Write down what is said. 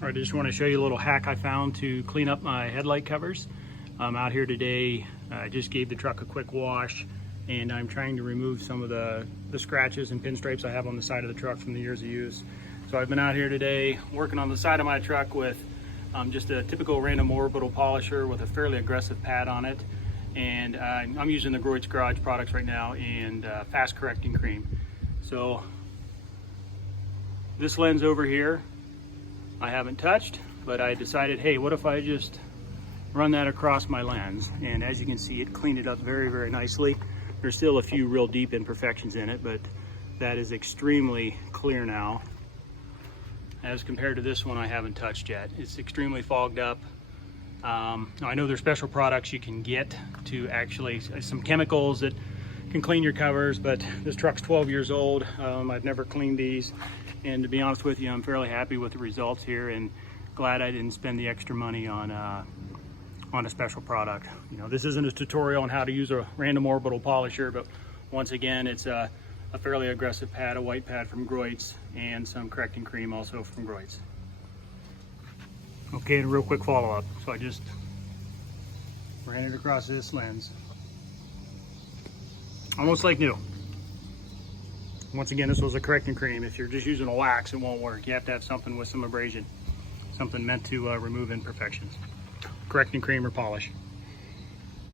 All right, I just want to show you a little hack I found to clean up my headlight covers. I'm out here today. I just gave the truck a quick wash, and I'm trying to remove some of the scratches and pinstripes I have on the side of the truck from the years of use. So I've been out here today working on the side of my truck with just a typical random orbital polisher with a fairly aggressive pad on it. And I'm using the Groit's Garage products right now and fast correcting cream. So this lens over here, I haven't touched, but I decided, hey, what if I just run that across my lens? And as you can see, it cleaned it up very, very nicely. There's still a few real deep imperfections in it, but that is extremely clear now as compared to this one I haven't touched yet. It's extremely fogged up. Now I know there's special products you can get to actually, some chemicals that can clean your covers, but this truck's 12 years old. I've never cleaned these, and to be honest with you, I'm fairly happy with the results here and glad I didn't spend the extra money on a special product. You know, this isn't a tutorial on how to use a random orbital polisher, but once again, it's a fairly aggressive pad, a white pad from Groit's, and some correcting cream also from Groit's. Okay, and a real quick follow-up. So I just ran it across this lens. Almost like new. Once again, this was a correcting cream. If you're just using a wax, it won't work. You have to have something with some abrasion, something meant to remove imperfections. Correcting cream or polish.